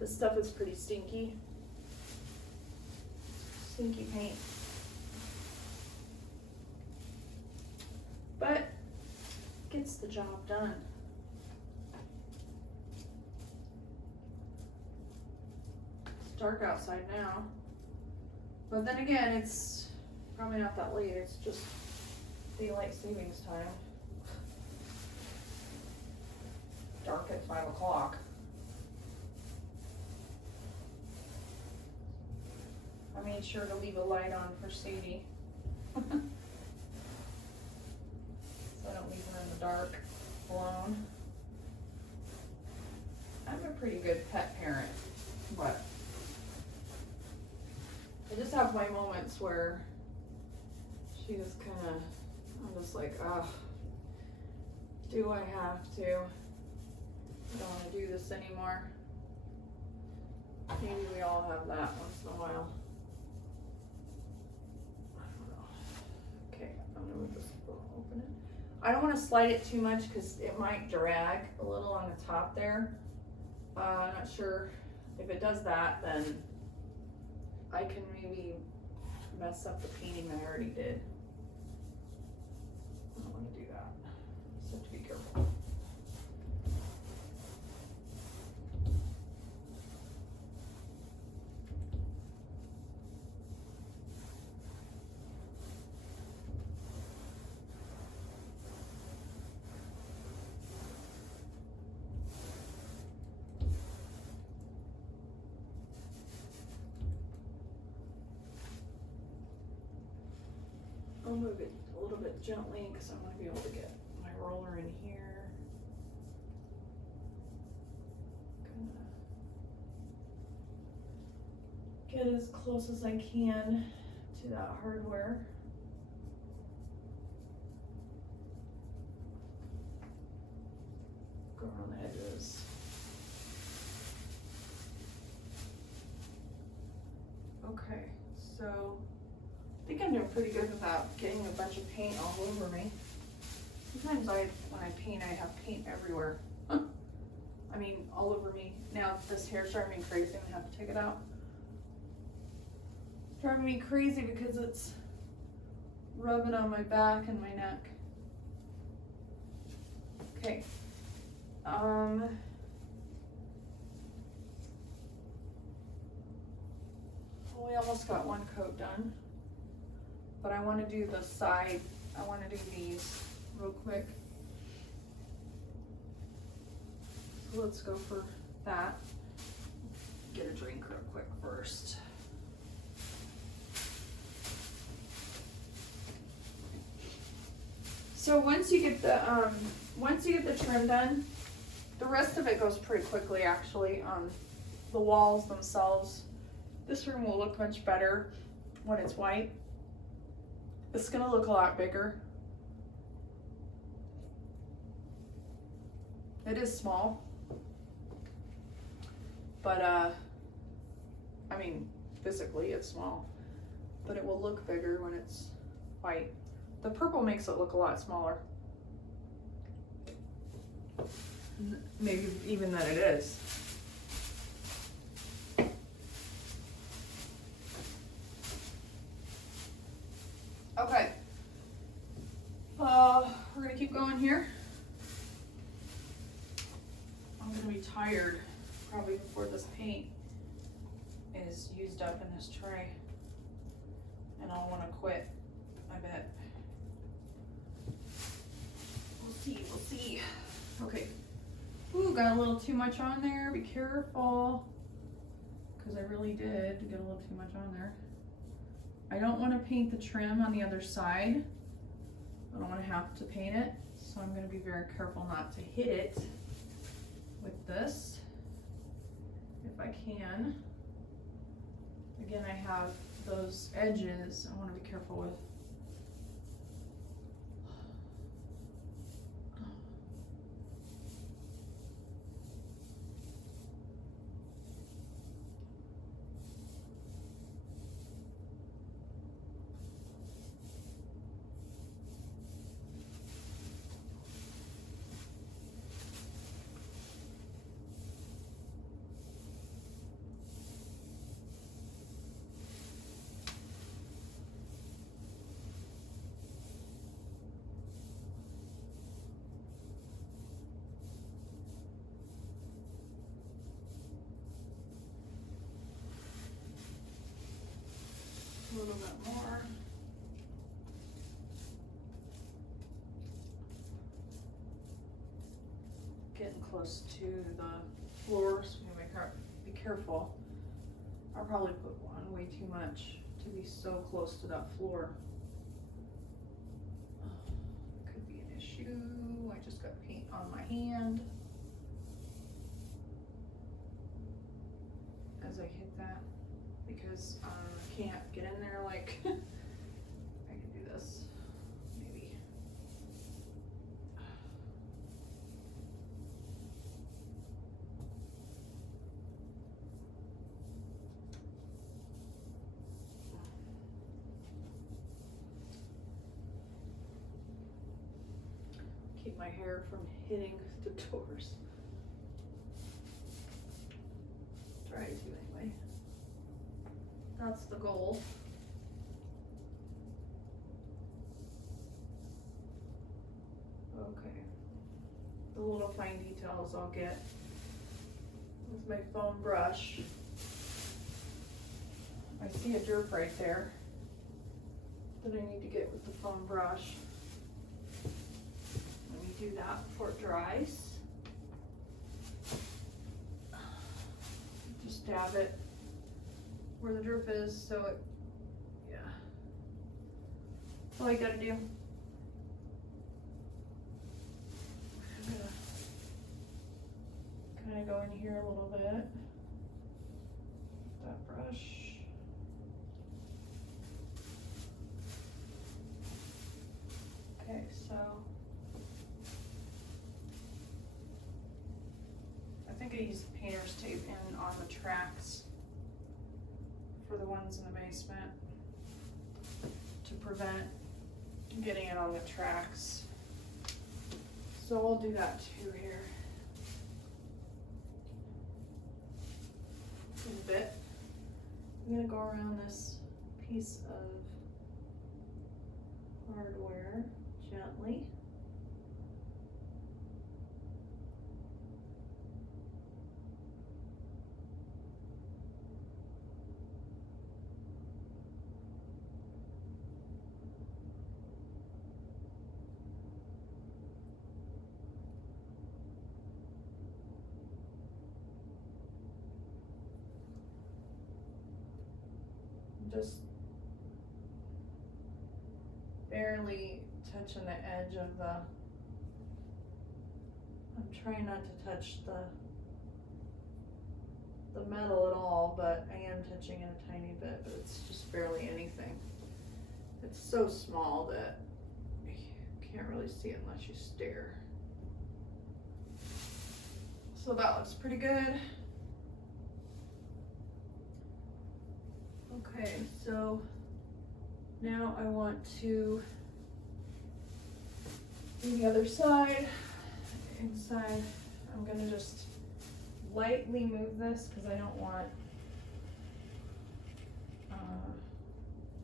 This stuff is pretty stinky. Stinky paint. But gets the job done. It's dark outside now. But then again, it's probably not that late. It's just daylight savings time. Dark at 5 o'clock. I made sure to leave a light on for Sadie. So I don't leave her in the dark alone. I'm a pretty good pet parent, but I just have my moments where she just kinda, I'm just like, ugh, do I have to? I don't wanna do this anymore. Maybe we all have that once in a while. I don't know. Okay, I'm gonna move this, open it. I don't wanna slide it too much because it might drag a little on the top there. I'm not sure if it does that, then I can maybe mess up the painting I already did. I don't wanna do that, so have to be careful. I'll move it a little bit gently because I want to be able to get my roller in here. Gonna get as close as I can to that hardware. Go around the edges. Okay, so I think I'm doing pretty good without getting a bunch of paint all over me. Sometimes when I paint, I have paint everywhere. I mean, all over me. Now this hair's driving me crazy. I'm gonna have to take it out. It's driving me crazy because it's rubbing on my back and my neck. Okay. We almost got one coat done. But I want to do the side, I want to do these real quick. So let's go for that. Get a drink real quick first. So once you get the trim done, the rest of it goes pretty quickly actually. The walls themselves, this room will look much better when it's white. It's gonna look a lot bigger. It is small, but I mean, physically it's small, but it will look bigger when it's white. The purple makes it look a lot smaller. Maybe even than it is. Okay, we're gonna keep going here. I'm gonna be tired probably before this paint is used up in this tray, and I'll wanna quit, I bet. We'll see. Okay, ooh, got a little too much on there, be careful, because I really did get a little too much on there. I don't want to paint the trim on the other side. I don't want to have to paint it, so I'm going to be very careful not to hit it with this, if I can. Again, I have those edges I want to be careful with. A little bit more. Getting close to the floor, so we gotta be careful. I'll probably put one way too much to be so close to that floor. Could be an issue. I just got paint on my hand. As I hit that, because I can't get in there like, I can do this, maybe. Keep my hair from hitting the doors. Try to anyway. That's the goal. Okay. The little fine details I'll get with my foam brush. I see a derp right there that I need to get with the foam brush. Let me do that before it dries. Just dab it where the drip is, so it, yeah. That's all I gotta do. I'm gonna kind of go in here a little bit. That brush. Okay, so I think I used painter's tape in on the tracks for the ones in the basement to prevent getting it on the tracks. So I'll do that too here in a bit. I'm gonna go around this piece of hardware gently. Just barely touching the edge of the, I'm trying not to touch the metal at all, but I am touching it a tiny bit, but it's just barely anything. It's so small that you can't really see it unless you stare. So that looks pretty good. Okay, so now I want to do the other side. Inside, I'm gonna just lightly move this because I don't want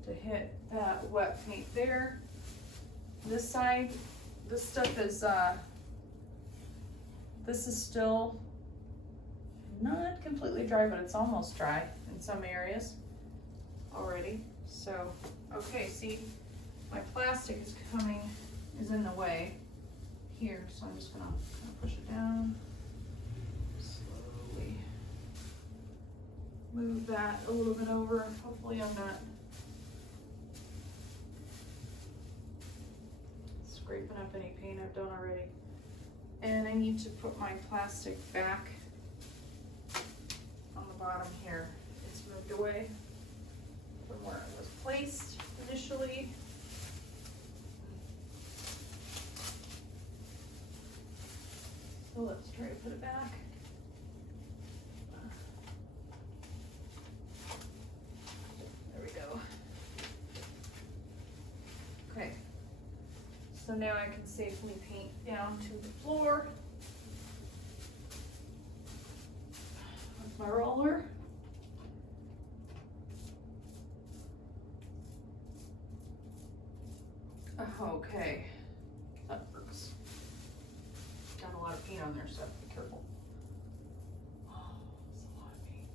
to hit that wet paint there. This side, this stuff is, this is still not completely dry, but it's almost dry in some areas already. So, okay, see, my plastic is in the way here, so I'm just gonna kind of push it down, slowly move that a little bit over. Hopefully I'm not scraping up any paint I've done already. And I need to put my plastic back on the bottom here. It's moved away from where it was placed initially. So let's try to put it back. There we go. Okay. So now I can safely paint down to the floor with my roller. Okay, that works. Got a lot of paint on there, so I have to be careful. Oh, that's a lot of paint.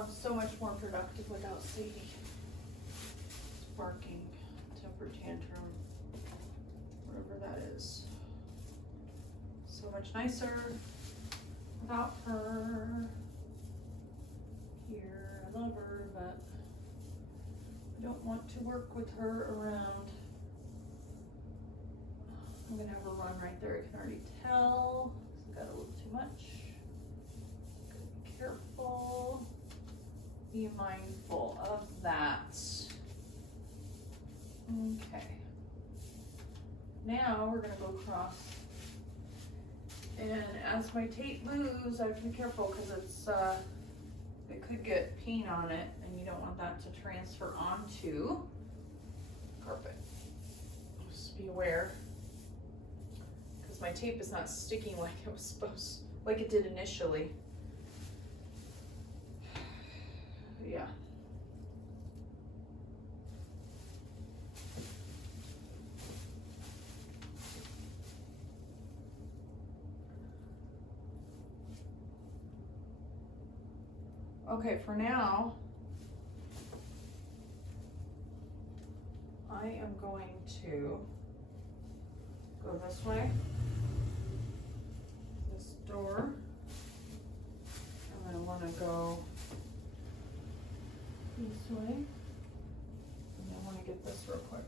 Oh, I'm so much more productive without Sadie. It's barking, temper tantrum, whatever that is. So much nicer without her here. I love her, but I don't want to work with her around. I'm gonna have her run right there. I can already tell. I got a little too much. Gotta be careful. Be mindful of that. Okay. Now we're gonna go across. And as my tape moves, I have to be careful because it could get paint on it, and you don't want that to transfer onto carpet. Just be aware, because my tape is not sticking like it was like it did initially. Yeah. Okay, for now, I am going to go this way, this door, and I want to go this way, and I want to get this real quick.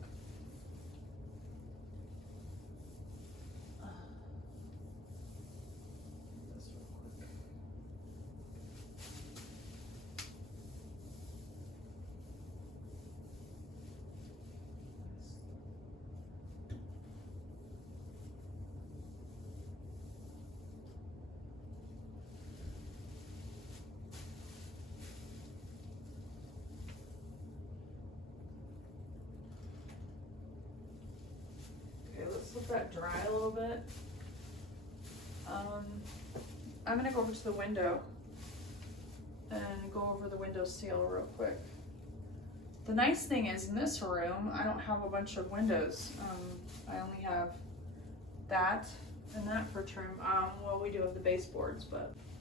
This real quick. Okay, let's let that dry a little bit. I'm gonna go over to the window and go over the window seal real quick. The nice thing is in this room, I don't have a bunch of windows. I only have that and that for trim. Well, we do have the baseboards, but